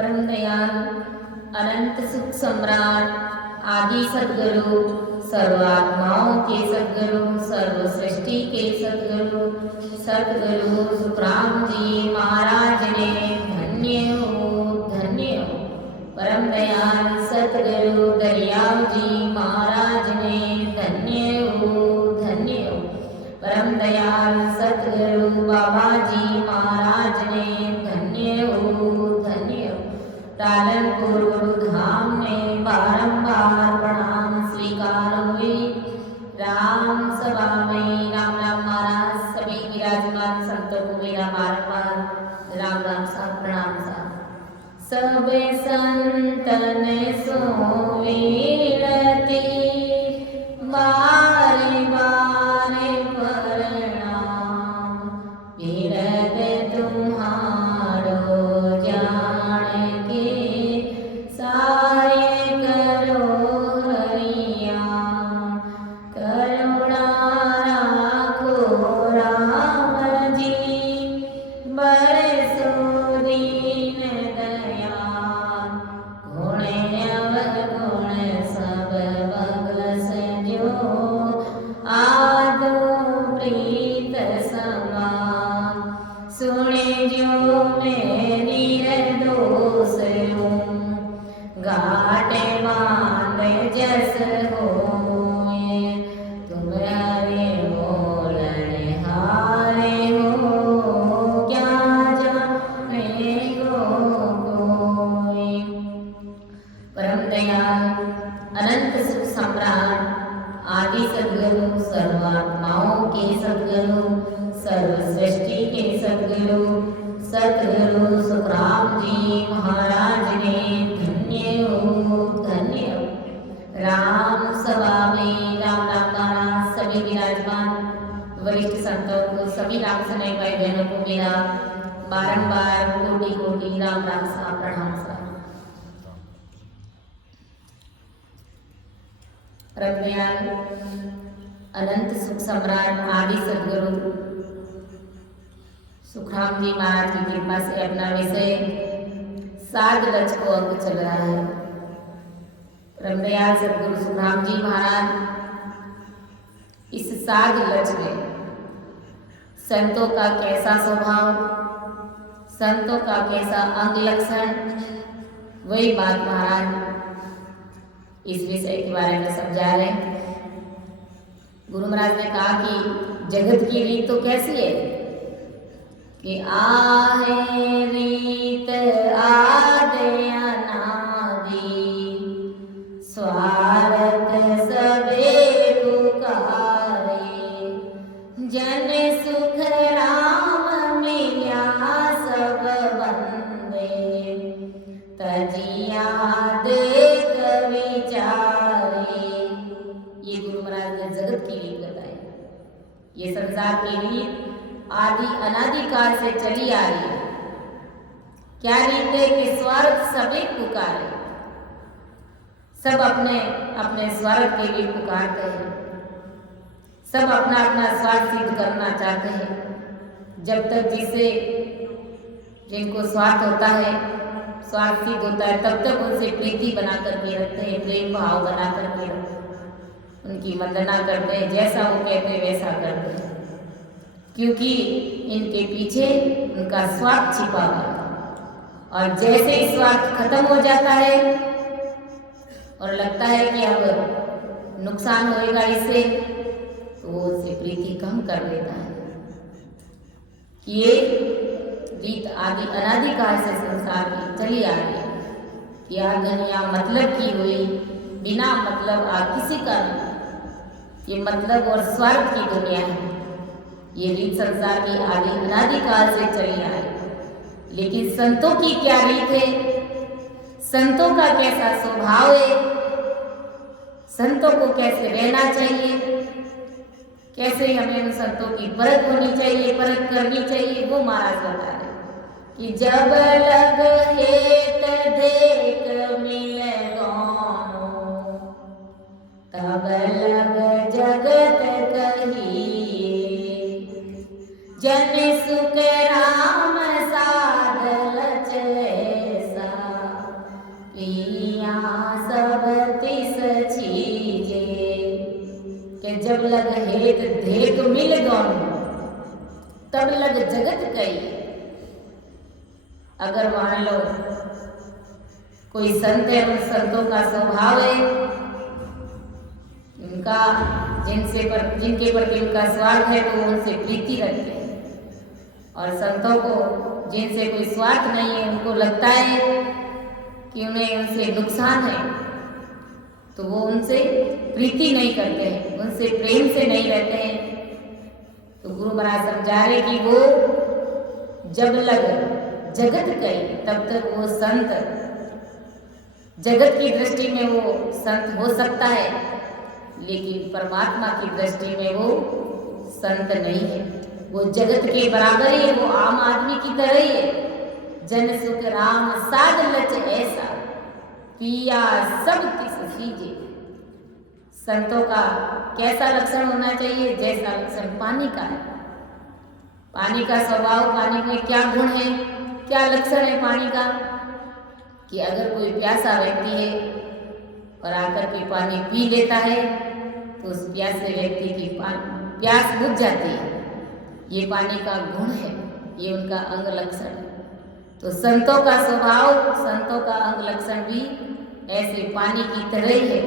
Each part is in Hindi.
परम दयाल अनंत सुख सम्राट आदि सद्गुरु सर्वात्माओं के सद्गुरु सर्व सृष्टि के सद्गुरु सद्गुरु सुखराम जी महाराज ने धन्य हो परम दयाल सतगुरु दरियाव जी महाराज ने धन्य हो परम दयाल सतगुरु बाबा जी महाराज ने धन्य हो पालनपुर गुरुधाम में बारंबार प्रणाम स्वीकार हुए। राम सभा में राम राम महाराज सभी विराजमान संतों को मेरा बारंबार राम राम सा प्रणाम सा। सब संतन सो विनती बारे बारे प्रणाम विरत तुम्हारो जान के सारे करो हरिया करुणा राखो राम जी बरसो दीन दयाल गुण अवगुण सब बगस जो आदो प्रीत समान सुने जो मैं निर्दोष हूँ घाटे बांध जस होए तुम हरे बोलने हारे हो क्या जाने को कोई। परम दयाल अनंत सुख सम्राट आदि सद्गुरु सर्वात्माओं के सद्गुरु सर्व सृष्टि के सद्गुरु सतगुरु सुखराम जी महाराज ने धन्य हो राम सभा में राम राम महाराज सभी विराजमान वरिष्ठ संतों को सभी राम सनय भाई बहनों को मेरा बारंबार कोटि कोटि राम राम सा प्रणाम सा। परम दयाल अनंत सुख सम्राट आदि सद्गुरु सुखराम जी महाराज की कृपा से अपना विषय साध रच को अंक चल रहा है। परम दयाल सद्गुरु सुखराम जी महाराज इस साध रच में संतों का कैसा स्वभाव संतों का कैसा अंग लक्षण वही बात महाराज इस विषय के बारे में समझा रहे हैं। गुरु महाराज ने कहा कि जगत की रीत तो कैसी है कि आहे रीत आदि अनादि स्वार्थ सबे पुकारे जन सुख राम मिल्या सब बंदे तजिया देख विचारे। ये गुरु महाराज ने जगत की रीत बताई। ये संसार की रीत आदि अनादि काल से चली आ रही है। क्या रीत है कि स्वार्थ सभी पुकारे सब अपने अपने स्वार्थ के लिए पुकारते हैं सब अपना अपना स्वार्थ सिद्ध करना चाहते हैं। जब तक जिससे जिनको स्वार्थ होता है स्वार्थ सिद्ध होता है तब तक उनसे प्रीति बना करके रखते हैं प्रेम भाव बना करके रखते हैं उनकी वंदना करते हैं जैसा वो कहते हैं वैसा करते हैं क्योंकि इनके पीछे उनका स्वार्थ छिपा हुआ है। और जैसे ही स्वार्थ खत्म हो जाता है और लगता है कि अब नुकसान होएगा इससे तो वो उससे प्रीति कम कर देता है। ये रीत आदि अनादि काल से संसार की चली आ रही है कि आग दुनिया मतलब की हुई बिना मतलब आग किसी का नहीं। ये मतलब और स्वार्थ की दुनिया है। ये रीत संसार की आदि अनादि काल से चली आ रही है। लेकिन संतों की क्या रीत है संतों का कैसा स्वभाव है संतों को कैसे रहना चाहिए कैसे हमें उन संतों की परख होनी चाहिए परख करनी चाहिए वो महाराज बता रहे कि जब लग हेत देख मिले दोनों तब लग जगत कहिए जन सुख राम साध लच ऐसा कि जब लग हेत धेत मिल दोनों, तब लग जगत कई। अगर मान लो कोई संत है, उन संतों का स्वभाव है, उनका जिनके प्रति उनका स्वार्थ है तो उनसे प्रीति रखते हैं, और संतों को जिनसे कोई स्वार्थ नहीं है, उनको लगता है कि उन्हें उनसे नुकसान है, तो वो उनसे प्रीति नहीं करते हैं, उनसे प्रेम से नहीं रहते हैं। तो गुरु महाराज समझा रहे कि वो जब लग जगत कई, तब तक वो संत, जगत की दृष्टि में वो संत हो सकता है, लेकिन परमात्मा की दृष्टि में वो संत नहीं है। वो जगत के बराबर ही है, वो आम आदमी की तरह ही है। जन सुख राम साध लच ऐसा, पिया सब तिस सीजे। संतों का कैसा लक्षण होना चाहिए? जैसा लक्षण पानी का है। पानी का स्वभाव, पानी में क्या गुण है, क्या लक्षण है पानी का, कि अगर कोई प्यासा व्यक्ति है और आकर के पानी पी लेता है तो उस प्यासे व्यक्ति की प्यास बुझ जाती है। ये पानी का गुण है, ये उनका अंग लक्षण है। तो संतों का स्वभाव, संतों का अंग लक्षण भी ऐसे पानी की तरह ही है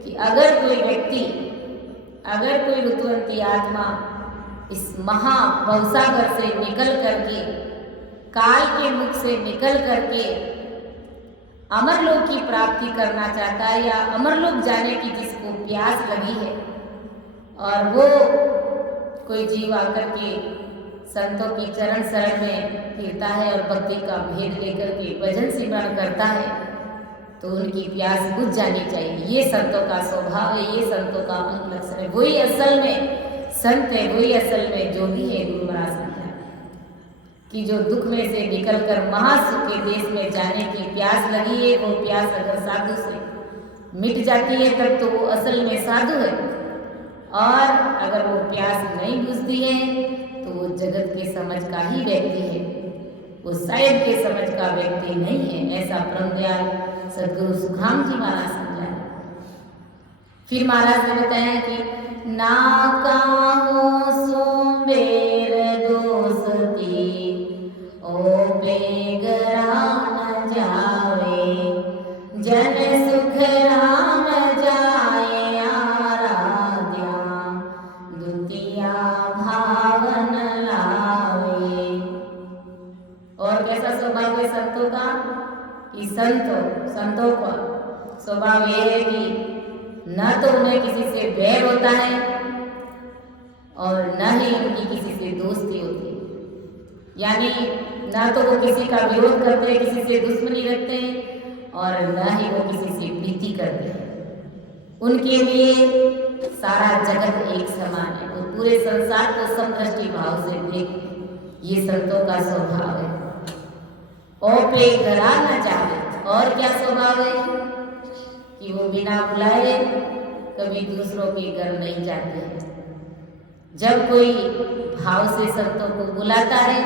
कि अगर कोई व्यक्ति, अगर कोई रुतवंती आत्मा इस महा भवसागर से निकल करके, काल के मुख से निकल करके अमरलोक की प्राप्ति करना चाहता है, या अमरलोक जाने की जिसको प्यास लगी है, और वो कोई जीव आकर के संतों की चरण शरण में फिरता है और भक्ति का भेद लेकर के भजन सिमरण करता है, तो उनकी प्यास बुझ जानी चाहिए। ये संतों का स्वभाव है, ये संतों का अंग लक्षण है। वही असल में संत है, वही असल में जोगी है। गुरु महाराज समझा कि जो दुख में से निकलकर महासुख के देश में जाने की प्यास लगी है, वो प्यास अगर साधु से मिट जाती है तब तो वो असल में साधु है, और अगर वो प्यास नहीं बुझती है तो वो जगत के समझ का ही व्यक्ति है, वो शायद के समझ का व्यक्ति नहीं है। ऐसा ब्रह्मदयाल सदगुरु सुखराम जी महाराज समझाए। फिर महाराज ने बताया कि ना काहो सुबेर दोस्ती, ओ बेगरा न जावे, जन सुख राम जाए आराध्या, द्वितीया भावन लावे। और कैसा स्वभाव है संतों का? कि संतों का स्वभाव ये है कि न तो उन्हें किसी से बैर होता है और न ही उनकी किसी से दोस्ती होती है। यानी ना तो वो किसी का विरोध करते हैं, किसी से दुश्मनी रखते हैं, और न ही वो किसी से प्रीति करते हैं। उनके लिए सारा जगत एक समान है, वो पूरे संसार को समदृष्टि भाव से देखते हैं। ये संतों का स्वभाव है। ओपे घरा न जावे। और क्या स्वभाव है? कि वो बिना बुलाए कभी दूसरों के घर नहीं जाते हैं। जब कोई भाव से संतों को बुलाता है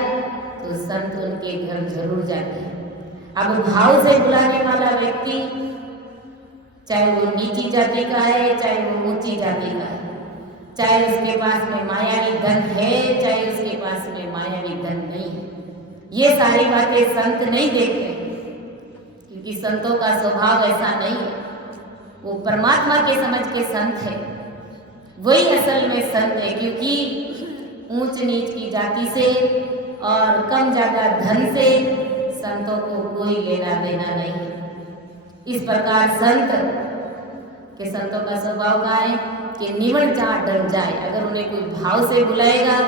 तो संत उनके घर जरूर जाते हैं। अब भाव से बुलाने वाला व्यक्ति, चाहे वो नीची जाति का है, चाहे वो ऊंची जाति का है, चाहे उसके पास में मायावी धन है, चाहे उसके पास में मायावी धन नहीं है, ये सारी बातें संत नहीं देखते, क्योंकि संतों का स्वभाव ऐसा नहीं है। वो परमात्मा के समझ के संत है, वही असल में संत है। क्योंकि ऊंच नीच की जाति से और कम ज्यादा धन से संतों को कोई लेना देना नहीं है। इस प्रकार संतों का स्वभाव का है कि निवण जहाँ डर जाए। अगर उन्हें कोई भाव से बुलाएगा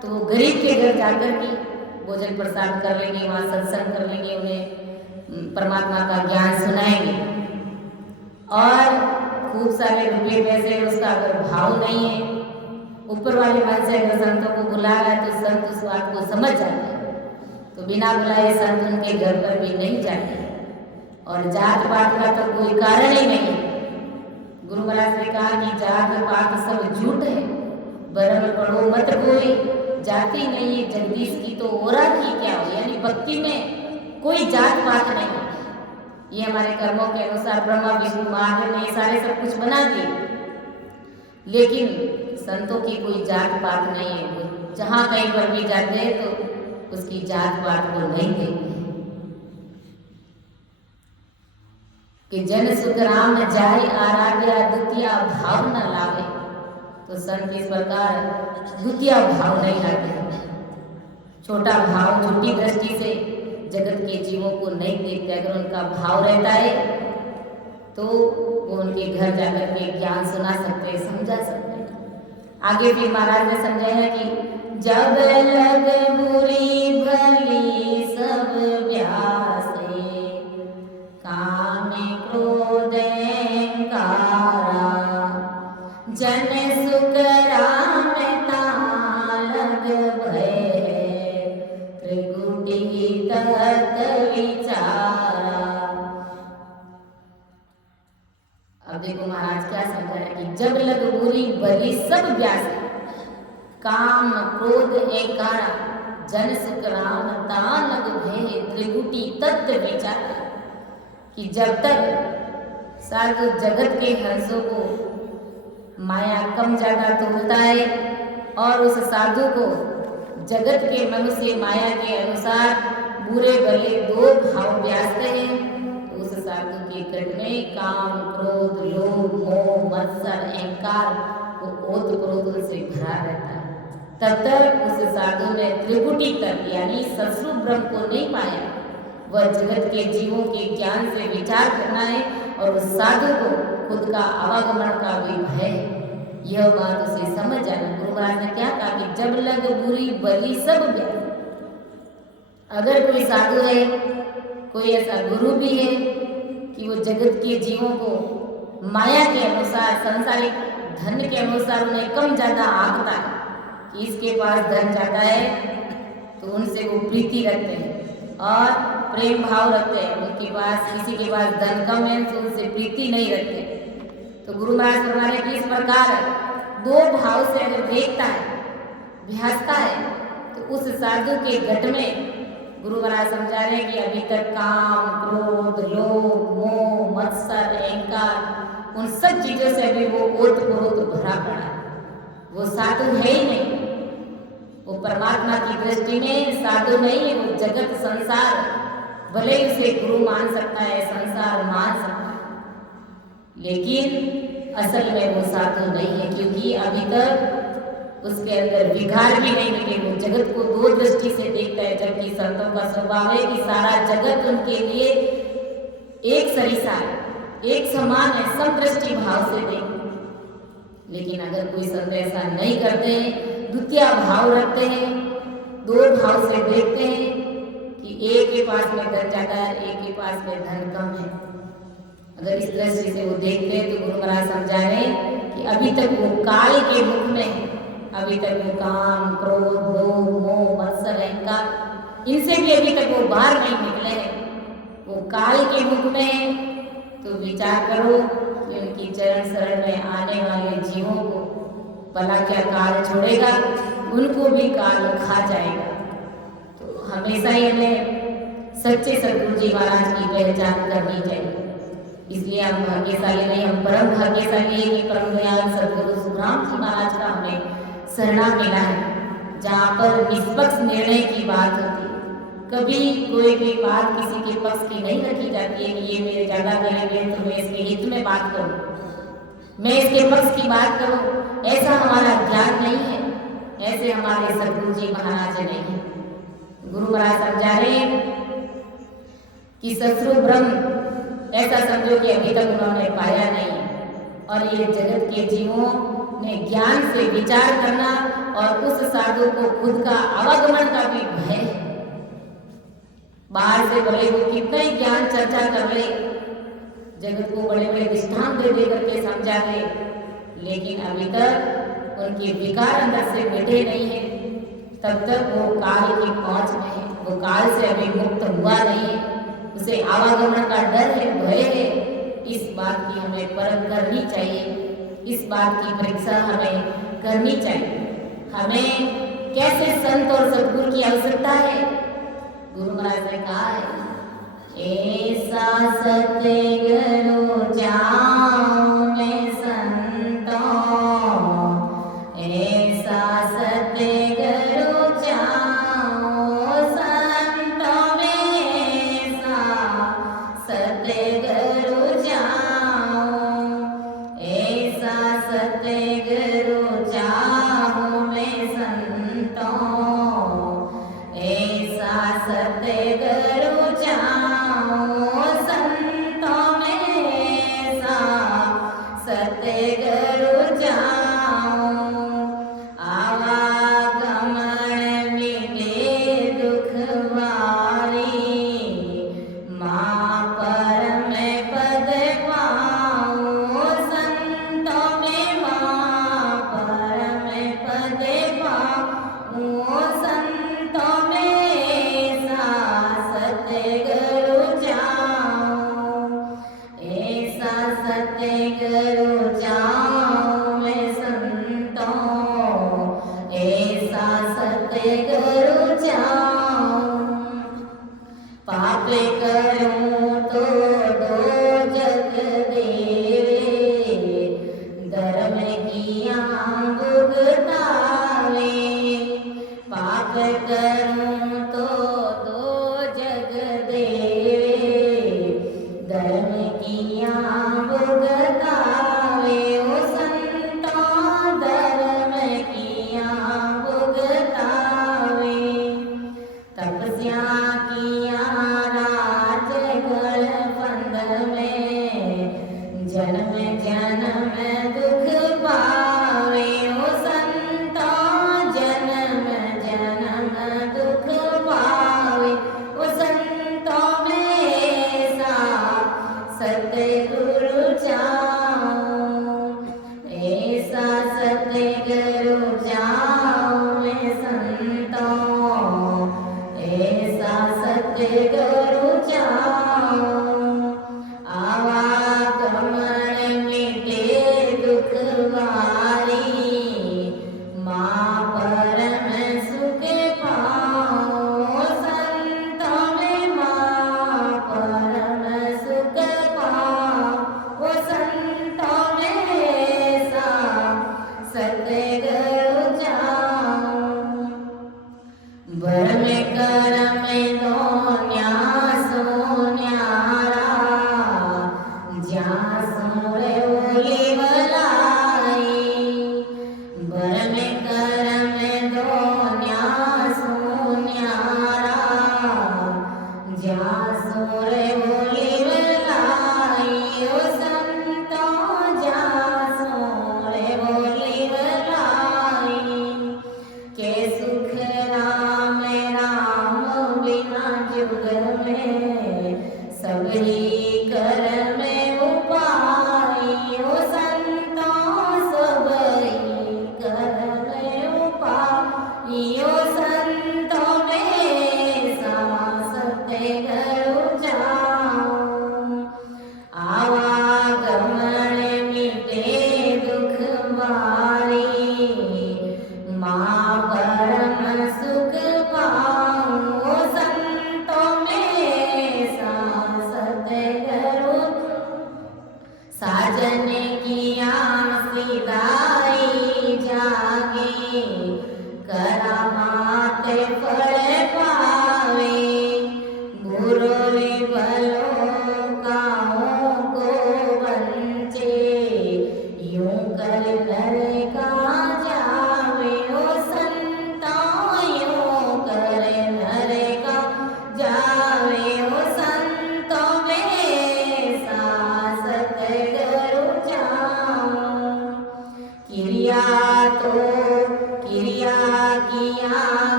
तो वो गरीब के घर जाकर के भोजन प्रसाद कर लेंगे, वहाँ सत्संग कर लेंगे, उन्हें परमात्मा का ज्ञान सुनाएंगे। और खूब सारे रुपये पैसे, उसका अगर भाव नहीं है, ऊपर वाले मन से अगर संतों को बुला रहा है तो संत उस बात को समझ जाते हैं, तो बिना बुलाए संत उनके घर पर भी नहीं जाते। और जात पात का तो कोई कारण ही नहीं है। गुरु महाराज ने कहा कि जात पात सब झूठ है, बरम पढ़ो मत कोई, जाति नहीं है जगदीश की तो ओरा की क्या हो। यानी भक्ति में कोई जात पात नहीं है। ये हमारे कर्मों के अनुसार ब्रह्मा विष्णु महादेव ने सारे सब कुछ बना दिए। लेकिन संतों की कोई जात पात नहीं है, वो जहाँ कहीं पर भी जाते हैं तो उसकी जात पात को नहीं देखते कि जन सुख राम जाहि आराध्या द्वितीय भाव न लावे। तो संत इस प्रकार द्वितीय भाव नहीं लाते, छोटा भाव छोटी दृष्टि से जगत के जीवों को नहीं देखते। अगर उनका भाव रहता है तो वो उनके घर जाकर के ज्ञान सुना सकते हैं, समझा सकते हैं। आगे भी महाराज ने समझाया है कि जब लग बुरी भली सब व्यासे, काम क्रोध अहंकारा, जन सुख राम लग भय, त्रिकुटी तहत विचारा। अब देखो महाराज क्या समझा है कि जब लग बुरी भली सब व्यास, काम क्रोध अहंकारा, जन सुख राम लग भय, त्रिकुटी तत्व विचार। कि जब तक साधु जगत के हंसों को माया कम ज्यादा तोलता है और उस साधु को जगत के मनुष्य माया के अनुसार बुरे भले दो भाव व्यासते हैं, तो उस साधु के तट में काम क्रोध लोभ मोह मत्सर अहंकार वो ओत क्रोध से भरा रहता है। तब तक उस साधु ने त्रिकुटी तत्व यानी ससुर ब्रह्म को नहीं पाया। वह जगत के जीवों के ज्ञान से विचार करना है और उस साधु को खुद का आवागमन का भी भय, यह बात उसे समझ आना। गुरु महाराज ने क्या कहा कि जब लग बुरी भली सब व्यास। अगर कोई साधु है, कोई ऐसा गुरु भी है कि वो जगत के जीवों को माया के अनुसार संसारिक धन के अनुसार उन्हें कम ज्यादा आंकता है कि इसके पास धन जाता है तो उनसे वो प्रीति रखते हैं और प्रेम भाव रखते हैं। उनके पास किसी के पास धन कम है तो उनसे प्रीति नहीं रखते। तो गुरु महाराज फरमाने की इस प्रकार दो भाव से अगर देखता है भिहासता है तो उस साधु के घट में गुरु महाराज समझा रहे हैं कि अभी तक काम क्रोध लोभ मोह मत्सर अहंकार उन सब चीजों से अभी वो ओत प्रोत भरा पड़ा है। वो साधु है ही नहीं, वो परमात्मा की दृष्टि में साधु नहीं है। वो जगत संसार भले ही उसे गुरु मान सकता है, संसार मान सकता है, लेकिन असल में वो साधु नहीं है, क्योंकि अभी तक उसके अंदर विकार भी नहीं मिले। वो जगत को दो दृष्टि से देखता है, जबकि संतों का स्वभाव है कि सारा जगत उनके लिए एक सरिसा है, एक समान है, समदृष्टि भाव से देख। लेकिन अगर कोई संत ऐसा नहीं करते हैं, द्वितीय भाव रखते हैं, दो भाव से देखते हैं कि एक के पास में धन ज्यादा है, एक के पास में धन कम है, अगर इस दृष्टि से वो देखते हैं तो गुरु महाराज समझा रहे कि अभी तक वो काल के मुख में है। अभी तक वो काम क्रोध लोभ मोह मत्सर अहंकार इनसे भी अभी तक वो बाहर नहीं निकले हैं। वो काल के मुख में है। तो विचार करो कि उनकी चरण शरण में आने वाले जीवों को भला क्या काल छोड़ेगा, उनको भी काल खा जाएगा। तो हमेशा ही हमें सच्चे सदगुरु जी महाराज की पहचान करनी चाहिए। इसलिए हम भाग्यशाली नहीं, हम परम भाग्यशाली है कि परम दयाल सदगुरु सुखराम जी महाराज का हमें शरणा मिला है, जहाँ पर निष्पक्ष निर्णय की बात होती है। कभी कोई भी बात किसी के पक्ष की नहीं रखी जाती है कि ये मेरे ज्यादा करेंगे तो मैं इसके हित में बात करूं, मैं इसके पक्ष की बात करूं। ऐसा हमारा ज्ञान नहीं है, ऐसे हमारे सदगुरु जी महाराज नहीं है। गुरु महाराज समझा रहे कि ससुर ब्रह्म ऐसा समझो कि अभी तक उन्होंने पाया नहीं है, और ये जगत के जीवों ने ज्ञान से विचार करना और उस साधु को खुद का आवागमन का भी भय है। बाहर से भले वो कितना ही ज्ञान चर्चा कर ले, जगत को बड़े बड़े दृष्टांत दे करके समझा दे, लेकिन अभी तक उनके विकार अंदर से मिटे नहीं है, तब तक वो काल की पहुंच में है। वो काल से अभी मुक्त हुआ नहीं है, उसे आवागमन का डर है, भय है। इस बात की हमें परख करनी चाहिए, इस बात की परीक्षा हमें करनी चाहिए। हमें कैसे संत और सदगुरु की आवश्यकता है, गुरु महाराज ने कहा है, ऐसा सतगुरु जाऊं मैं संतों सतगुरु चाहूं मैं संतों, ऐसा सतगुरु चाहूं संतों में, ऐसा सतगुरु चाहूं। आवागमन मिटे दुख वारी, माँ परम पद पाऊं संतों में, माँ परम पद पाऊं संतों में, ऐसा सतगुरु चाहूं, ऐसा सतगुरु चाहूं मैं संतों, ऐसा सतगुरु चाहूं। पाप करूं तो दो जग देवे, धर्म किया भुगतावे। पाप करूं तो दो जग देवे, धर्म किया भुगतावे। ओ संतों धर्म किया भुगतावे। तपस्या किया राज गल फंद में, जन्म जन्म दुख पावे। ओ संतों जन्म जन्म दुख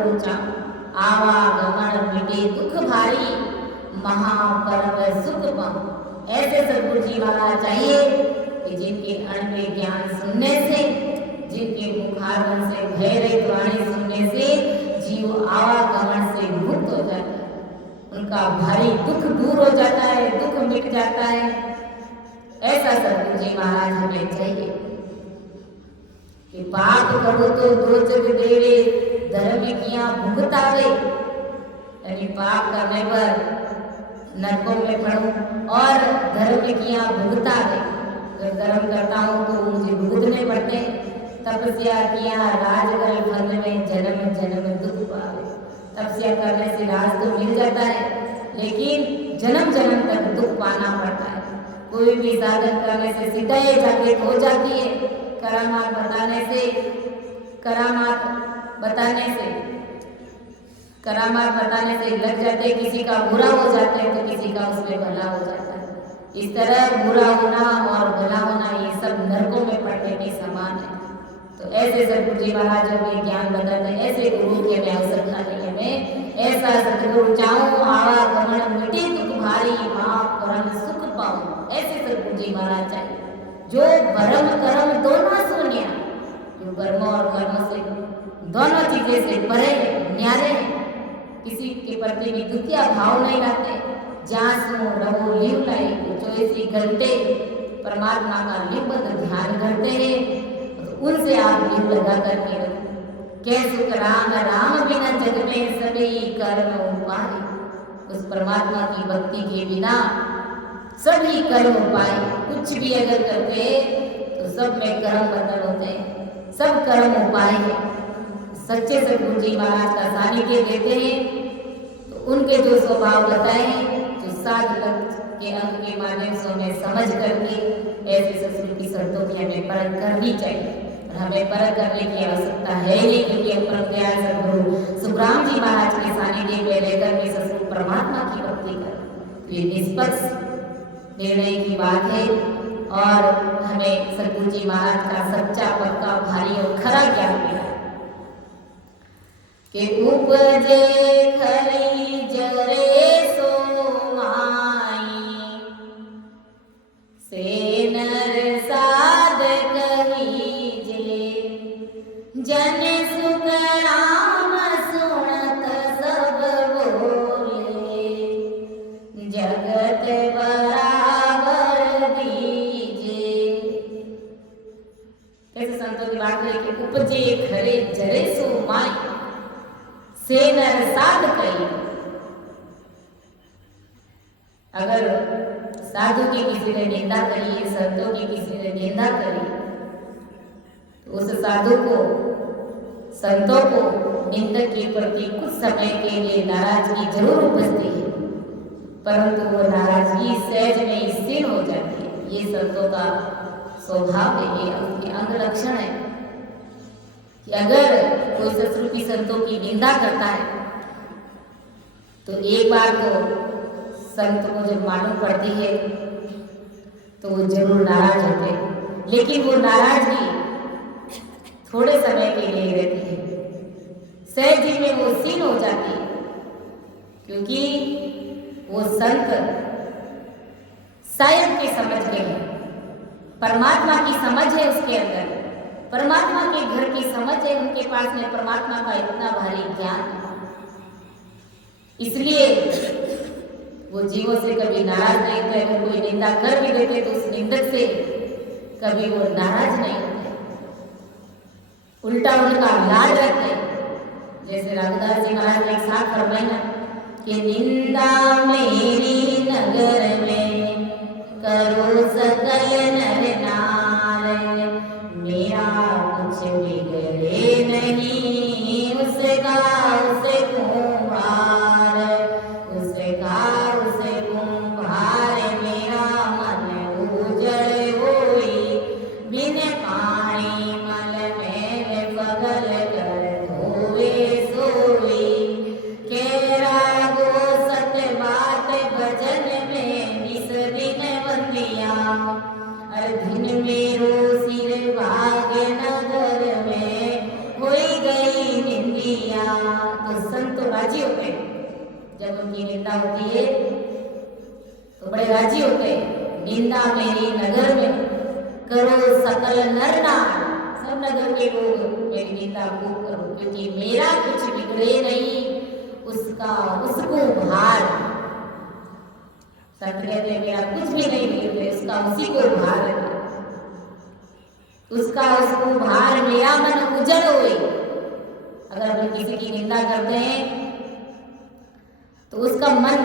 सतगुरु चाहूं, आवागमन मिटे दुख भारी, महापरम सुख पाऊं। ऐसे सतगुरु जी महाराज चाहिए कि जिनके अणवे ज्ञान सुनने से, जिनके मुखारवन से भय रहित वाणी सुनने से जीव आवागमन से मुक्त हो जाता है, उनका भारी दुख दूर हो जाता है, दुख मिट जाता है। ऐसा सतगुरु जी महाराज हमें चाहिए कि पाप करो तो दो जग देवे, धर्म किया भुगतावे, यानी पाप करने पर नरकों में पड़ूं और धर्म किया भुगतावे। अगर धर्म करता हूँ तो मुझे भुगतने पड़ते हैं। तपस्या किया राजगल फल में जन्म जन्म दुख पावे। तपस्या करने से राज तो मिल जाता है, लेकिन जन्म जन्म तक दुख पाना पड़ता है। कोई भी साधन करने से सिद्धाई जागृत हो जाती है। करामात बताने से लग जाते, किसी का बुरा हो जाता है तो किसी का उसमें भला हो जाता है। इस तरह बुरा होना और भला होना ये सब नरकों में पड़ने के समान है। तो ऐसे सतगुरु जी महाराज हमें ज्ञान बताते हैं, ऐसे गुरु के हमें अवसर खाने हमें ऐसा सतगुरु चाहूं, आवागमन मिटे दुख भारी, महापरम सुख पाऊं। ऐसे सतगुरु जी महाराज चाहिए जो भरम कर्म दोनों शून्य, जो कर्म और कर्म से दोनों चीजें से परे न्यारे, किसी के प्रति भी द्वितीय भाव नहीं रखते। जहाँ सो रहो लिव लाई, 24 घंटे परमात्मा का निबद्ध ध्यान करते हैं, तो उनसे आप लिव लगा करके रखो। कै सुख राम राम बिना जग में सभी कर्म उपाय। उस परमात्मा की भक्ति के बिना सभी कर्म उपाय, कुछ भी अगर करते तो सब में कर्म बंधन होते हैं, सब कर्म उपाय है। सच्चे सतगुरु जी महाराज का सानिध्य देते हैं तो उनके जो स्वभाव बताए, जो साधक के अंग के माध्यम से हमें समझ करके ऐसे सतगुरु की शर्तों की हमें परख करनी चाहिए। और हमें परख करने की आवश्यकता है नहीं, क्योंकि हम परम दयाल सतगुरु सुखराम जी महाराज के सानिध्य में रहकर के सतगुरु परमात्मा की भक्ति करें। तो ये निष्पक्ष निर्णय की बात है और हमें सतगुरु जी महाराज का सच्चा पक्का भारी और खरा ज्ञान मिला कि उपजे खरी जरे सो माई, से नर साध कहीजे, जन सुख राम सुनत सब बोले, जगत बराबर दीजे। कैसे संतों की बात है कि उपजे खरे जरे सो माई, से नर साध कही। अगर साधु की किसी ने निंदा करी, संतों की किसी ने निंदा करी, तो उस साधु को, संतों को निंदक के प्रति कुछ समय के लिए नाराजगी जरूर उपजती है, परंतु वो नाराजगी सहज में स्थिर हो जाती है। ये संतों का स्वभाव है, ये उनके अंग लक्षण है कि अगर कोई सतगुरु संतों की निंदा करता है तो एक बार तो संत को जब मालूम पड़ती है तो वो जरूर नाराज होते हैं, लेकिन वो नाराजगी थोड़े समय के लिए रहती है, सहज ही में वो सीन हो जाती है, क्योंकि वो संत शायद के समझ गए हैं, परमात्मा की समझ है उसके अंदर, परमात्मा के घर की समझ है उनके पास में, परमात्मा का इतना भारी ज्ञान है, इसलिए वो जीवों से कभी नाराज नहीं होते। अगर कोई निंदा कर भी देते तो उस निंदक से कभी वो नाराज नहीं होते, उल्टा उनका लाड रखते। जैसे रघुदास जी महाराज ने एक साथ फरमाया कि निंदा मेरी नगर में करो सकल नर नार, मेरा कुछ बिगड़े नहीं उसका उसे कुम्हार, उसका उसे कुम्हार, मेरा मन उजड़ होई बिन पानी मल में पगल कर धोवे सोई, केरा गो सत बात भजन में 20 दिन बंदिया, अरे किया। तो संत तो राजी होते हैं, जब उनकी निंदा होती है तो बड़े राजी होते हैं। निंदा मेरी नगर में करो सकल नर नार, सब नगर के लोग मेरी निंदा खूब करो, क्योंकि मेरा कुछ बिगड़े नहीं, उसका उसको भार। संत कहते मेरा कुछ भी नहीं बिगड़े, उसका उसी को भार है, उसका उसको भार, मेरा मन उजड़ होए। अगर हम किसी की निंदा करते हैं तो उसका मन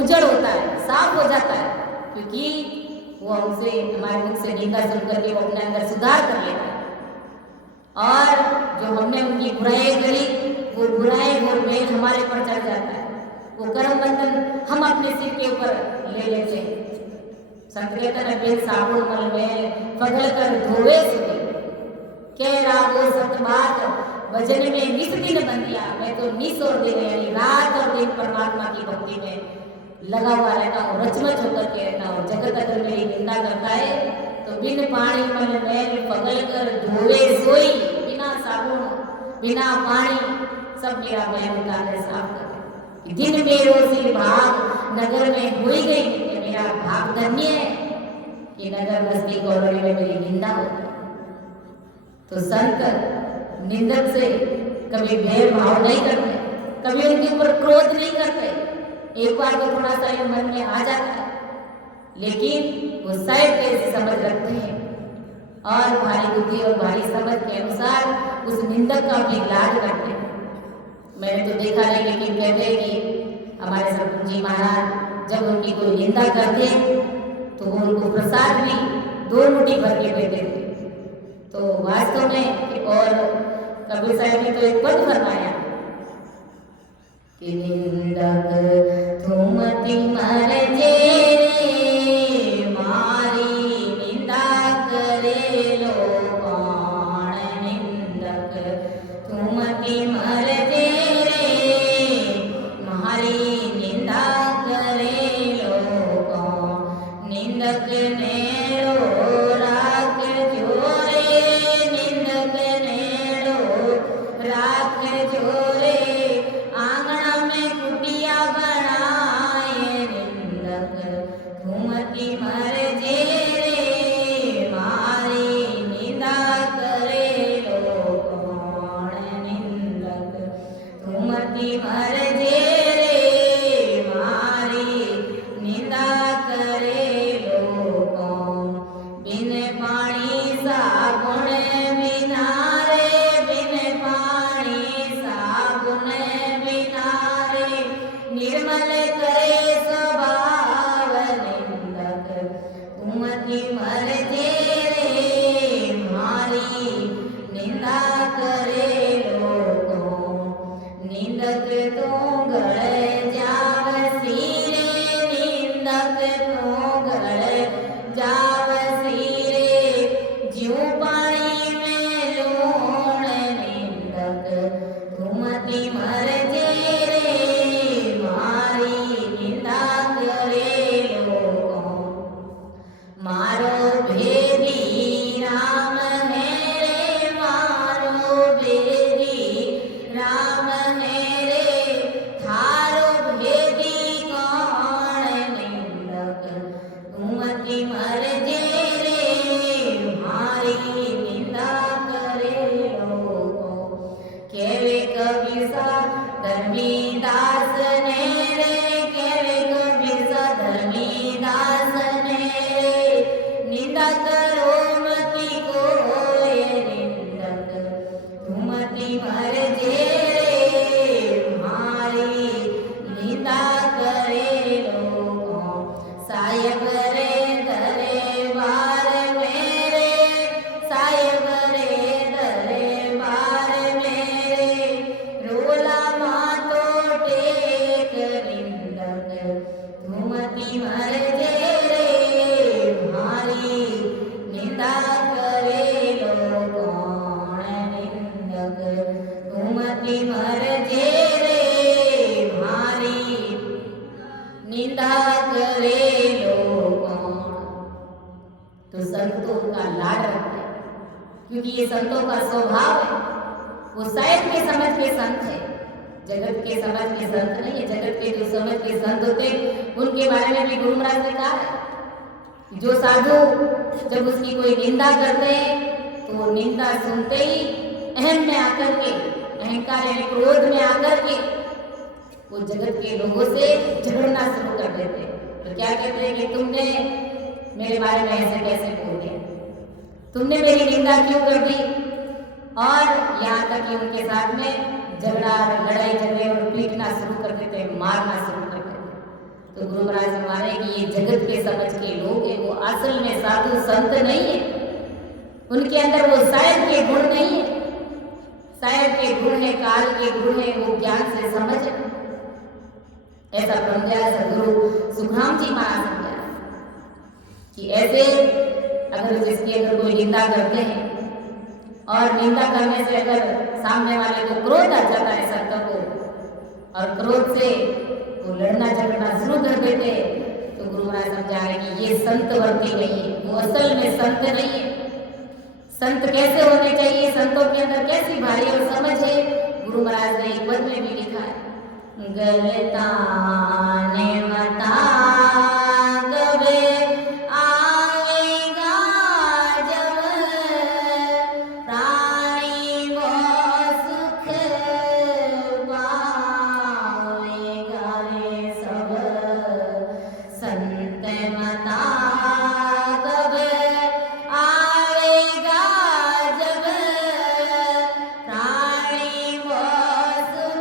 उजड़ होता है, साफ हो जाता है, क्योंकि वो हमसे, हमारे मुख से निंदा सुन करके वो अपने अंदर सुधार कर लेता है। और जो हमने उनकी बुराई करी, वो बुराई और मेल हमारे पर चढ़ जाता है, वो कर्म बंधन हम अपने सिर के ऊपर ले लेते हैं। संत कहते हैं बिन साबुन मल मैल पगल कर धोवे सुनी, कह रागो सत बात भजन में निस दिन बंदिया। मैं तो निस और दिन यानी रात और दिन परमात्मा की भक्ति में लगा हुआ रहता हूँ, रचमच होकर के रहता हूँ। जगत अगर मेरी निंदा करता है तो बिन पानी मन मैल पगल कर धोवे सोई, बिना साबुन बिना पानी सब मेरा मैल उतार साफ कर। दिन मेरो सिर भाग नगर में हो ही गई, मेरा भाग धन्य है कि नगर बस्ती कॉलोनी में मेरी निंदा होती। तो संत निंदक से कभी भेदभाव नहीं करते, कभी उनके ऊपर क्रोध नहीं करते। एक बार तो थोड़ा सा मन में आ जाता है, लेकिन वो साइड कैसे समझ रखते हैं और भारी बुद्धि और भारी समझ के अनुसार उस निंदक का भी लाड करते हैं। मैंने तो देखा नहीं, लेकिन कहते हैं कि हमारे सरपंच जी महाराज जब उनकी कोई निंदा करते तो वो उनको प्रसाद भी 2 मुट्ठी भर के देते थे। तो वास्तव में, और कबीर साहब ने तो एक पद फरमाया कि निंदक थूमती मर जे रे, मारी निंदा करे लो कौन। निंदक थूमती मर जे रे, मारी निंदा करे लो कौन। निंदक नेड़ो राख जोरे, निंदक नेड़ो राख जोरे, आंगना में कुटिया बनाए। निंदक घूमती मर जे रे, मारी निंदा करे लो कौन। निंदक घूमती मर जे रे, मारी निंदा करे लो कौन। बिन पानी साबुन बिना रे, बिन पानी साबुन बिना रे, निर्मल करे स्वभाव। निंदक घूमती मर जे रे, मारी निंदा करे लो कौन। निंदक तो गड़ जाव सीरे, निंदक तो गड़ जाव सीरे, ज्यों पानी में लूण। निंदक घूमती मर जे रे, मारी निंदा करे लो कौन। मारो भेदी राम है रे, मारो भेदी राम है रे, थारो भेदी कौन। निंदक घूमती मर जे रे, मारी निंदा करे लो कौन। केवे कबीर सा धर्मी दास ने रे, केवे कबीर सा धर्मी दास ने रे, निंदा करो मति कोय। निंदक घूमती मर जे रे, मारी निंदा करे लो कौन। साहेब रे दरबार मेरे, साहेब रे दरबार मेरे, रोला मातो टेक। निंदक घूमती मर जे रे, मारी निंदा करे लो कौन। निंदक घूमती मर जे रे, मारी निंदा करे लो कौन। तो संतों का लाड रखते हैं, क्योंकि ये संतों का स्वभाव है, वो शायद में समझ के संत है। जगत के समझ के संत नहीं है। जगत के जो समझ के संत होते उनके बारे में भी गुरु महाराज ने कहा है। जो साधु जब उसकी कोई निंदा करते हैं तो वो निंदा सुनते ही अहम में आकर के, अहंकार यानी क्रोध में आकर के वो जगत के लोगों से झगड़ना शुरू कर देते हैं। तो क्या कहते हैं कि तुमने मेरे बारे में ऐसे कैसे बोल दिया, तुमने मेरी निंदा क्यों कर दी, और यहाँ तक कि उनके साथ में झगड़ा, लड़ाई झगड़े और पीटना शुरू कर देते हैं, मारना शुरू कर देते हैं। तो गुरु महाराज माने कि ये जगत के समझ के लोग हैं, वो असल में साधु संत नहीं है, उनके अंदर वो शायद के गुण नहीं है, शायद के गुण है, काल के गुण है, वो ज्ञान से समझ। ऐसा समझाया सदगुरु सुखराम जी महाराज समझाया कि ऐसे अगर जिसकी अगर कोई निंदा करते हैं और निंदा करने से अगर सामने वाले को क्रोध आ जाता है संतों को, और क्रोध से वो लड़ना झगड़ना शुरू कर देते, तो गुरु महाराज समझा रहे कि ये संत वर्ती नहीं है, वो असल में संत नहीं है। संत कैसे होने चाहिए, संतों के अंदर कैसी भारी और समझ है, गुरु महाराज ने एक पद में भी लिखा है, गलता ने मता कबे आएगा जब प्राणी वो सुख पाएगा रे सब संत मता कब आएगा जब प्राणी वो सुख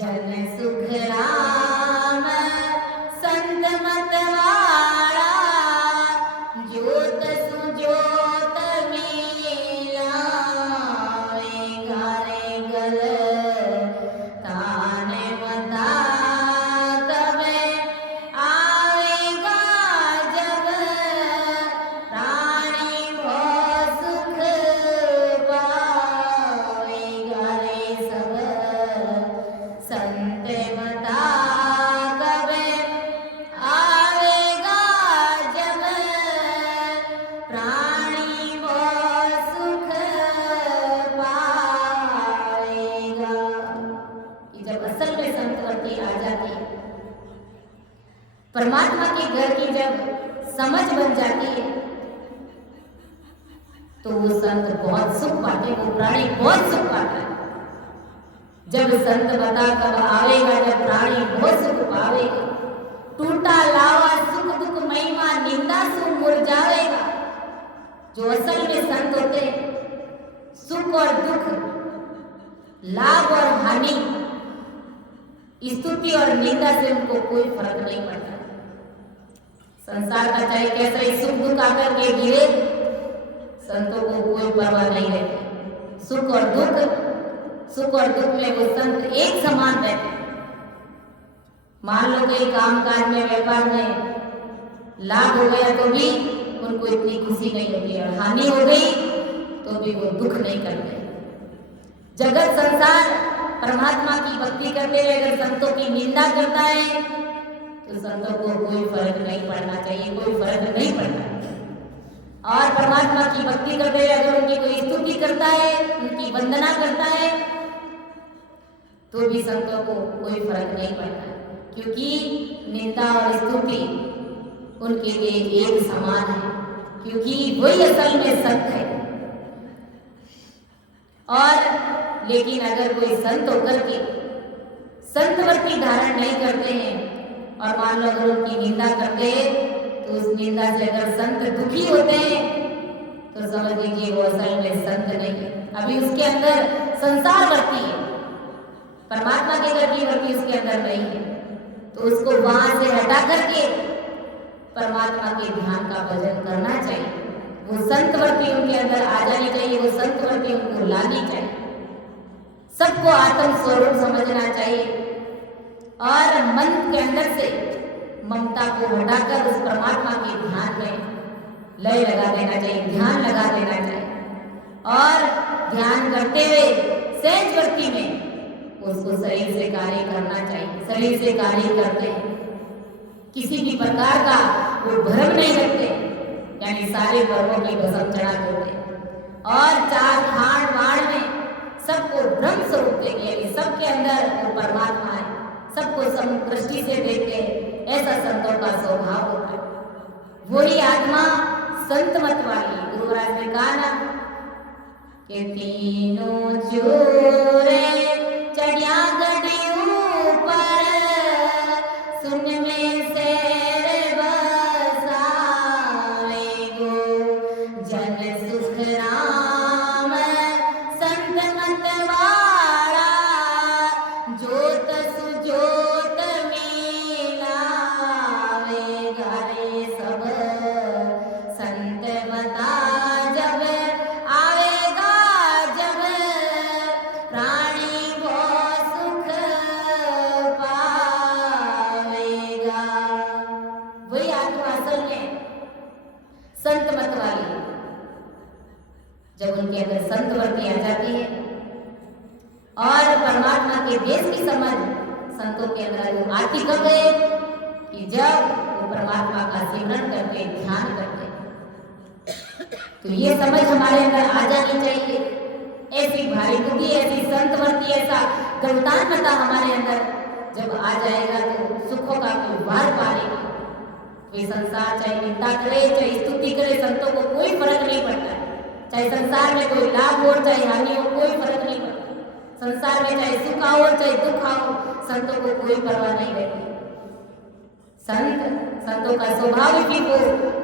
जन सुख परमात्मा के घर की जब समझ बन जाती है तो वो संत बहुत सुख पाते, वो प्राणी बहुत सुख पाता है। जब संत बता कब आवेगा, जब प्राणी बहुत सुख पावेगा। टूटा लावा सुख दुख महिमा निंदा सु मुरझावेगा। जो असल में संत होते हैं, सुख और दुख, लाभ और हानि, स्तुति और निंदा से उनको कोई फर्क नहीं पड़ता। संसार का चाहे कैसा ही सुख दुख आकर के गिरे, संतों को कोई परवाह नहीं रहती। सुख और दुख में वो संत एक समान रहते। मान लो कि काम काज में, व्यापार में लाभ हो गया तो भी उनको इतनी खुशी नहीं होती, और हानि हो गई तो भी वो दुख नहीं करते। जगत संसार परमात्मा की भक्ति करते हुए अगर संतों की निंदा करता है तो संतों को कोई फर्क नहीं पड़ना चाहिए, कोई फर्क नहीं पड़ता। और परमात्मा की भक्ति करते हुए अगर उनकी कोई स्तुति करता है, उनकी वंदना करता है तो भी संतों को कोई फर्क नहीं पड़ता, क्योंकि निंदा और स्तुति उनके लिए एक समान है, क्योंकि वही असल में संत है। और लेकिन अगर कोई संत होकर के संतवृत्ति धारण नहीं करते हैं और मान लो अगर उनकी निंदा करते हैं तो उस निंदा से अगर संत दुखी होते हैं तो समझ लीजिए वो असल में संत नहीं है। अभी उसके अंदर संसार वृत्ति है, परमात्मा के घर की वृत्ति उसके अंदर नहीं है। तो उसको वहां से हटा करके परमात्मा के ध्यान का भजन करना चाहिए। वो संत वृत्ति उनके अंदर आ जानी चाहिए, वो संत वृत्ति उनको लानी चाहिए। सबको आत्म स्वरूप समझना चाहिए और मन के अंदर से ममता को हटाकर उस परमात्मा के ध्यान में लय लगा देना चाहिए, ध्यान लगा देना चाहिए। और ध्यान करते हुए सहज वृत्ति में उसको शरीर से कार्य करना चाहिए। शरीर से कार्य करते हैं, किसी भी प्रकार का वो भ्रम नहीं रखते, यानी सारे भ्रमों की भस्म चढ़ा देते और चार खान बाण में सबको ब्रह्म स्वरूप देते, यानी सबके अंदर वो परमात्मा है, सबको समदृष्टि से देखते हैं। ऐसा संतों का स्वभाव होता है। वही आत्मा संत मत वाली। गुरु महाराज ने कहा ना कि तीनों जोरे चढ़िया गढ़ी ऊपर सुन में शेर बसावे गो जन सुख राम संत मत वाला जोत सुजोत मिलावे रे सब संत बता जब आवेगा जब प्राणी बहुत सुख पावेगा। वही आत्मा असल में संत मत वाली है। जब उनके अंदर संत वृत्ति आ जाती है और परमात्मा के देश की समझ संतों के अंदर वो आती कब है कि जब वो परमात्मा का सिमरन करते, ध्यान करते। तो ये समझ हमारे अंदर आ जानी चाहिए। ऐसी भारी बुद्धि, ऐसी संतवृत्ति, ऐसा गणतान्मता हमारे अंदर जब आ जाएगा तो सुखों का कोई वार पालेगा। कोई संसार चाहे निंदा करे, चाहे स्तुति करे, संतों को कोई फर्क नहीं पड़ता है। चाहे संसार में कोई लाभ हो चाहे हानि हो, कोई फर्क नहीं पड़ता। संसार में चाहे सुख आओ चाहे दुख आओ, संतों को कोई परवाह नहीं रहती। संतों का स्वभाव भी वो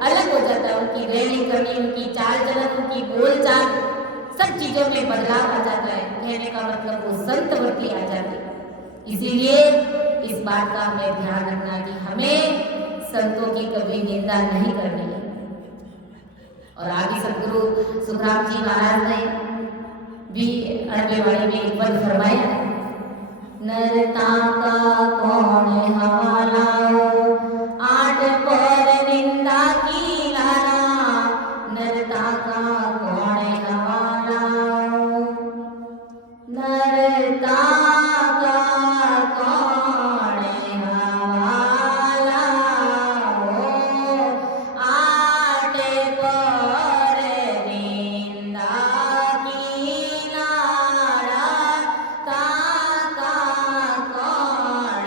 अलग हो जाता है। उनकी रहनी करनी, उनकी चाल चलन, उनकी बोल चाल, सब चीजों में बदलाव आ जाता है। कहने का मतलब वो संत वृत्ति आ जाती है। इसीलिए इस बात का हमें ध्यान रखना कि हमें संतों की कभी निंदा नहीं करनी है। और आगे सदगुरु सुखराम जी महाराज ने भी अड़बे वाले में एक पद फरमाया, नरता का कौन हवाला आठ पर निंदा की लाना, नरता का कौन हवाला, नरता का कौन हवाला, आठ पर निंदा की लाना, ता का कौन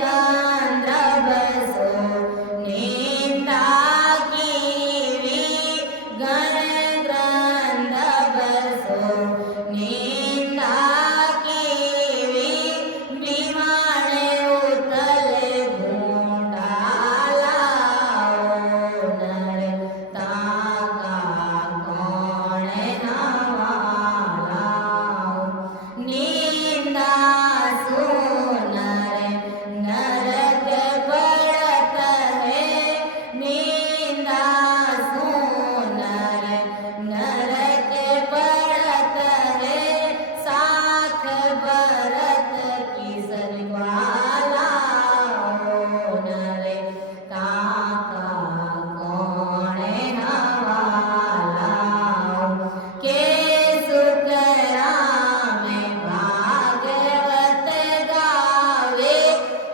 गंधर्व सो निंदा कीवी गण गंधर्व सो निंदा कीवी विमान उतले भूंडाला नर ताका कौन नवाला निंदा सुनर नरक पड़त है निंदा सुनर नरक पड़त है साख भरत किसन वाला नर ताका कौन हवाला के सुख राम भागवत गावे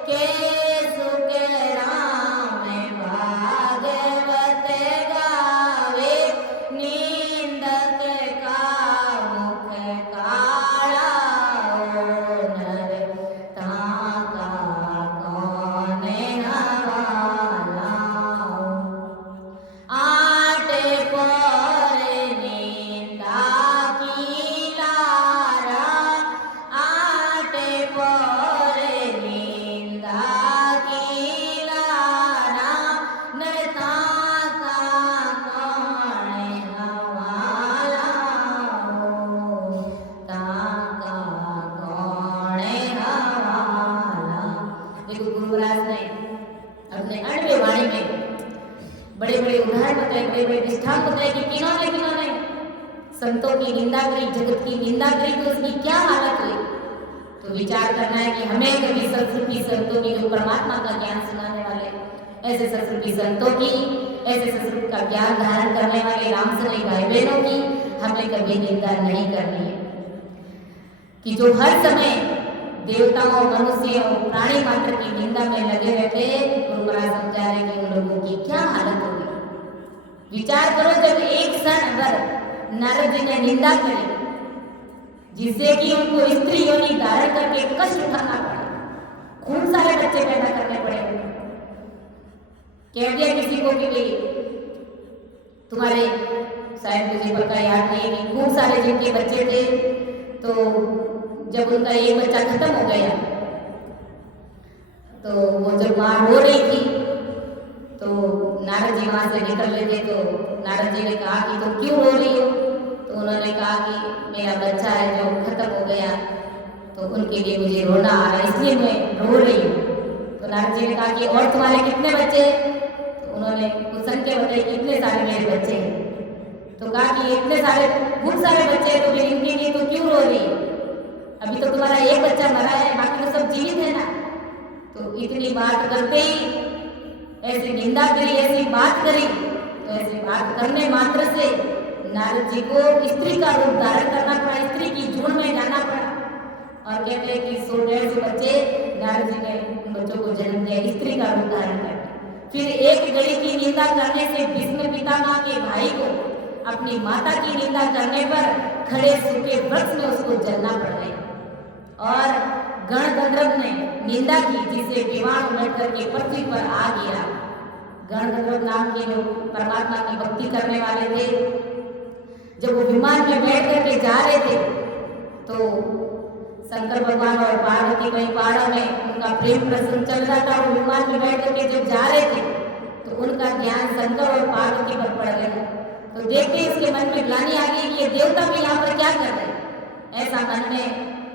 के सुख राम भागवत गावे निंदक का मुख काला नर ताका कौन हवाला आठ पर निंदा की लारा आठ पर निंदा की लारा नर ताका कौन हवाला ताका कौन हवाला। देखो गुरुराज ने अपने 8वें वाणी में बड़े बड़े उदाहरण बताए, बड़े बड़े दृष्टांत बताए कि किन्होंने संतों की निंदा करी, जगत की निंदा करी तो उसकी क्या हालत हुई। तो विचार करना है कि हमें कभी संस्कृति संतों की, जो परमात्मा का ज्ञान सुनाने वाले, ऐसे संस्कृति संतों की, ऐसे संस्कृत का ज्ञान धारण करने वाले रामसनई भाई बहनों की हमें कभी निंदा नहीं करनी है। कि जो हर समय देवताओं, मनुष्यों, प्राणी मात्र की निंदा में लगे रहते, गुरु महाराज समझा रहे कि उन लोगों की क्या हालत होगी। विचार करो, जब एक क्षण अगर नारद जी ने निंदा करी जिससे कि उनको स्त्री योनि धारण करके कष्ट उठाना पड़ा, खूब सारे बच्चे पैदा करने पड़े, कह दिया किसी को कि भाई तुम्हारे, शायद मुझे पक्का याद नहीं कि खूब सारे जिनके बच्चे थे, तो जब उनका एक बच्चा खत्म हो गया तो वो जब माँ रो रही थी तो नारद जी वहां से निकल लेते, तो नारद जी ने कहा कि तुम क्यों रो रही हो। तो उन्होंने कहा कि मेरा बच्चा है जो खत्म हो गया, तो उनके लिए मुझे रोना आ रहा है, इसलिए मैं रो रही हूँ। तो नारद जी ने कहा कि और तुम्हारे कितने बच्चे हैं। तो उन्होंने कुछ संख्या बताई कि इतने सारे मेरे बच्चे हैं। तो कहा कि इतने सारे खूब सारे बच्चे हैं, तो फिर इनके लिए तो क्यों रो रही है, अभी तो तुम्हारा एक बच्चा मरा है, बाकी तो सब जीवित है ना। तो इतनी बात करते ही ऐसी निंदा करी, ऐसी बात करी, तो ऐसी बात करने मात्र से नारद जी को स्त्री का रूप धारण करना पड़ा, स्त्री की जून में जाना पड़ा। और कहते हैं कि 100-150 बच्चे नारद जी ने उन बच्चों को जन्म दिया स्त्री का रूप धारण कर। फिर एक गली की निंदा करने से भीष्म पितामह के भाई को अपनी माता की निंदा करने पर खड़े सूखे वृक्ष में उसको जलना पड़ गया। और गण गंधर्व ने निंदा की जिससे विमान उलट करके पृथ्वी पर आ गया। गण गंधर्व नाम के जो परमात्मा की भक्ति करने वाले थे, जब वो विमान में बैठ करके जा रहे थे तो शंकर भगवान और पार्वती कहीं पहाड़ों में उनका प्रेम प्रसंग चल रहा था, और विमान में बैठ करके जब जा रहे थे तो उनका ध्यान शंकर और पार्वती पर पड़ गया। तो देखते ही उसके मन में ग्लानि आ गई कि ये देवता भी यहाँ पर क्या कर रहे हैं। ऐसा मन में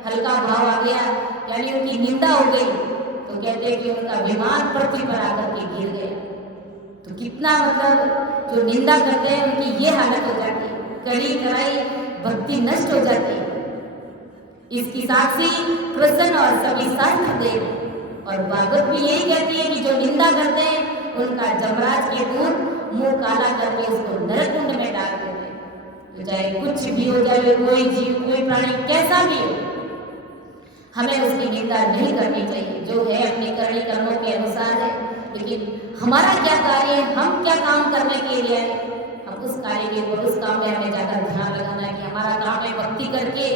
हल्का भाव आ गया, यानी उनकी निंदा हो गई। तो कहते हैं कि उनका विमान पृथ्वी पर आकर के गिर गया। तो कितना मतलब जो निंदा करते हैं उनकी ये हालत हो जाती है, कड़ी कराई भक्ति नष्ट हो जाती है। इसकी साक्षी कृष्ण और सभी शास्त्र देव, और भागवत भी यही कहती है कि जो निंदा करते हैं उनका जमराज के दूत मुंह काला करके उसको नरक कुंड में डाल देते हैं। तो चाहे कुछ भी हो जाए, कोई जीव, कोई प्राणी कैसा भी हो, हमें उसकी निंदा नहीं करनी चाहिए। जो है अपने करनी कर्मों के अनुसार है, लेकिन हमारा क्या कार्य है, हम क्या काम करने के लिए आए, हम उस कार्य के ऊपर, उस काम में हमें जाकर ध्यान लगाना है कि हमारा काम है भक्ति करके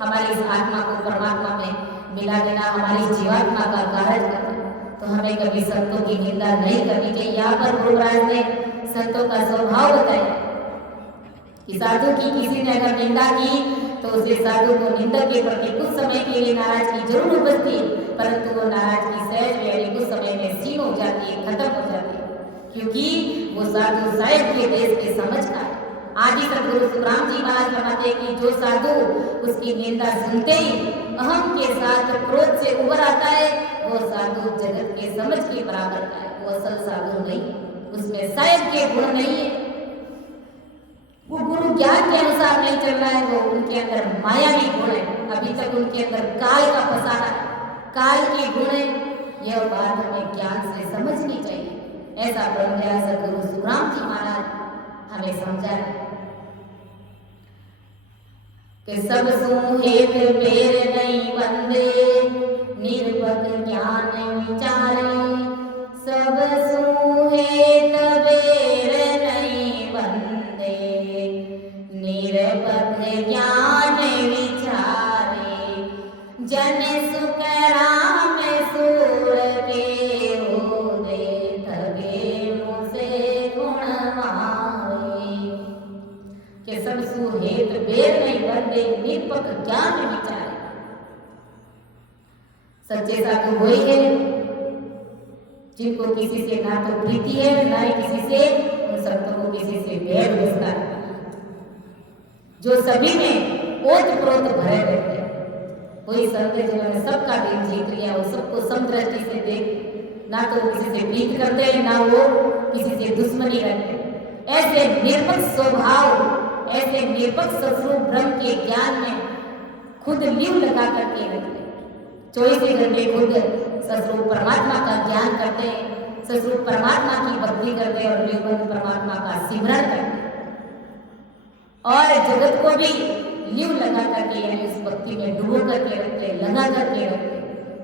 हमारी इस आत्मा को परमात्मा में मिला देना हमारी जीवात्मा का कार्य करता है। तो हमें कभी संतों की निंदा नहीं करनी चाहिए। यहाँ पर गुरु महाराज ने संतों का स्वभाव बताया कि साधु की किसी ने अगर निंदा की तो उसे साधु को निंदक के प्रति कुछ समय के लिए नाराजगी जरूर उपजती है, परंतु वो नाराजगी सहज यानी कुछ समय में क्षीण हो जाती है, खत्म हो जाती है, क्योंकि वो साधु साहिब के देश के समझ का है। आदि सदगुरु सुखराम जी महाराज बताते हैं कि जो साधु उसकी निंदा सुनते ही अहम के साथ क्रोध से उबर आता है, वो साधु जगत के समझ के बराबर का है, वो असल साधु नहीं, उसमें साहिब के गुण नहीं है, वो गुरु ज्ञान के अनुसार नहीं चल रहा है, वो उनके अंदर मायावी गुण है, अभी तक उनके अंदर काल का फसाना है, काल के गुण है। यह बात हमें ज्ञान से समझनी चाहिए। ऐसा ब्रह्मदयाल सदगुरु सुखराम जी महाराज हमें समझाए कि सब सुहेत बेर नहीं बंदे, निर्भक ज्ञान विचारे, सब सुहेत बेर नहीं बंदे, निर्भक ज्ञान विचारे, जन सुख राम सूर के होदे, थगे मुझे गुण मारे। कि सब सुहेत बेर नहीं बंदे, निरपक ज्ञान विचारे। सच्चे साधु वही है जिनको किसी से ना तो प्रीति है ना ही किसी से, उन संतों को किसी से बैर बसता है, जो सभी में ओत प्रोत भरे रहते हैं। वही संत जिन्होंने सबका दिल जीत लिया, वो सबको समदृष्टि से देख, ना तो वो किसी से प्रीत करते हैं ना वो किसी से दुश्मनी रखते। ऐसे निरपक्ष स्वभाव, ऐसे निरपक्ष स्वरूप ब्रह्म के ज्ञान में खुद लीव लगा करके रखते, 24 घंटे खुद सस्वरूप परमात्मा का ज्ञान करते हैं, सस्वरूप परमात्मा की भक्ति करते हैं और लीवबद्ध परमात्मा का सिमरन करते हैं, और जगत को भी लीव लगा करके यानी उस भक्ति में डुबो करके रखते, लगा करके रखते।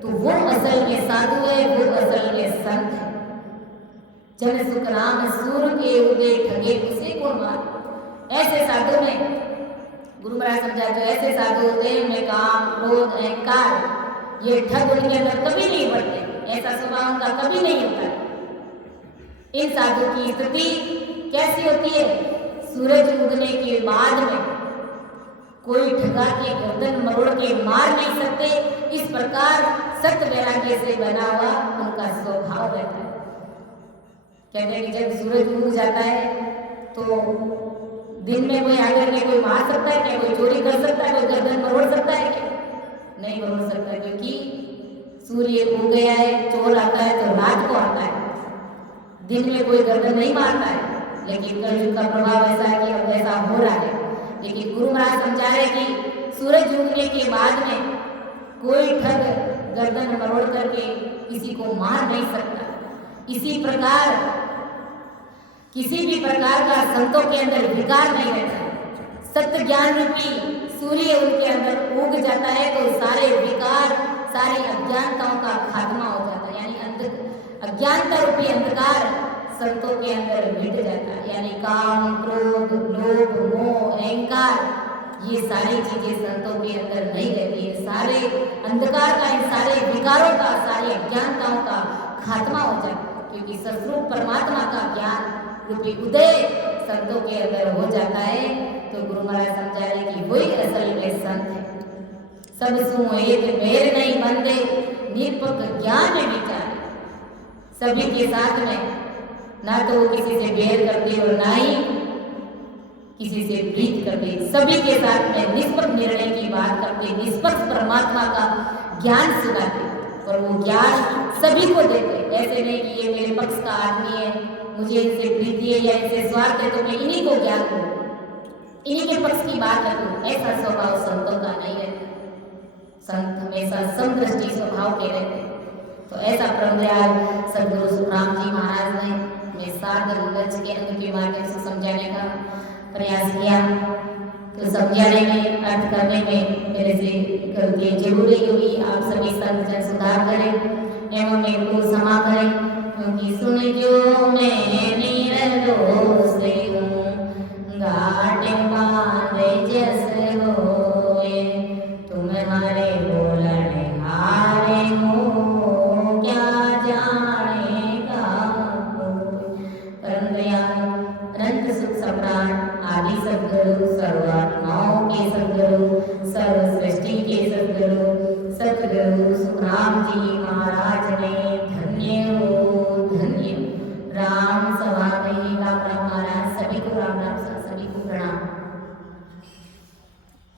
तो वो असल के साधु है, वो असल के संत है। जन सुख राम सूर के उदय, ठगे उसे को मार। ऐसे साधु में गुरु महाराज समझाते हैं, ऐसे साधु होते हैं में काम क्रोध अहंकार ये ठग उनके अंदर कभी नहीं बढ़ते, ऐसा स्वभाव उनका कभी नहीं होता। इन साधु की स्थिति कैसी होती है? सूरज उगने के बाद में कोई ठगा के गर्दन मरोड़ के मार नहीं सकते, इस प्रकार सत्य वैराग्य से बना हुआ उनका स्वभाव रहता है। कहते हैं कि जब सूरज उग जाता है तो दिन में कोई आकर के कोई मार सकता है क्या? कोई चोरी कर सकता है? कोई गर्दन मरोड़ सकता है क्या? नहीं मरोड़ सकता, क्योंकि सूर्य उग गया है, चोर आता है तो रात को आता है, दिन में कोई गर्दन नहीं मारता है। लेकिन कलयुग का प्रभाव ऐसा है कि अब ऐसा हो रहा है। लेकिन गुरु महाराज समझा रहे कि सूरज उगने के बाद में कोई ठग गर्दन मरोड़ करके किसी को मार नहीं सकता। इसी प्रकार किसी भी प्रकार का संतों के अंदर विकार नहीं रहता। सत्य ज्ञान रूपी सूर्य उनके अंदर उग जाता है तो सारे विकार, सारी अज्ञानताओं का खात्मा हो जाता है, यानी अज्ञानता रूपी अंधकार संतों के अंदर मिट जाता है। यानी काम क्रोध लोभ मोह अहंकार ये सारी चीजें संतों के अंदर नहीं रहती है। सारे अंधकार का, इन सारे विकारों का, सारी अज्ञानताओं का खात्मा हो जाता है, क्योंकि सस्वरूप परमात्मा का ज्ञान रूपी उदय संतों के अंदर हो जाता है। तो गुरु महाराज समझा रहे कि वही असल में संत है। सब सुहेत बैर नहीं बंदे, निरपक ज्ञान विचार। सभी के साथ में ना तो वो किसी से बैर करते और ना ही किसी से प्रीत करते, सभी के साथ में निष्पक्ष निर्णय की बात करते, निष्पक्ष परमात्मा का ज्ञान सुनाते और वो ज्ञान सभी को देते। ऐसे नहीं कि ये मेरे पक्ष का आदमी है, मुझे इनसे प्रीति है या इनसे स्वार्थ है तो मैं इन्हीं को ज्ञान दूं, इन्हीं के पक्ष की बात करूं। ऐसा स्वभाव संतों का नहीं है। संत हमेशा समदृष्टि स्वभाव के रहते। तो ऐसा ब्रह्मदयाल सदगुरु सुखराम जी महाराज ने मैं साधु लक्ष्य के अंग के माध्यम से समझाने का प्रयास किया। तो समझाने में, अर्थ करने में मेरे से गलतियाँ जरूर हुई। आप सभी संत जन सुधार करें एवं मेरे को क्षमा करें, क्योंकि सुन जो मैं निर्दोष हूँ, घाट बांधे जस होए, तुम्हारे बोलने सम्राट आदि सद्गुरु, सर्वात्माओं के सद्गुरु, सर्व सृष्टि के सद्गुरु, सतगुरु सुखराम जी महाराज ने धन्य हो धन्य। राम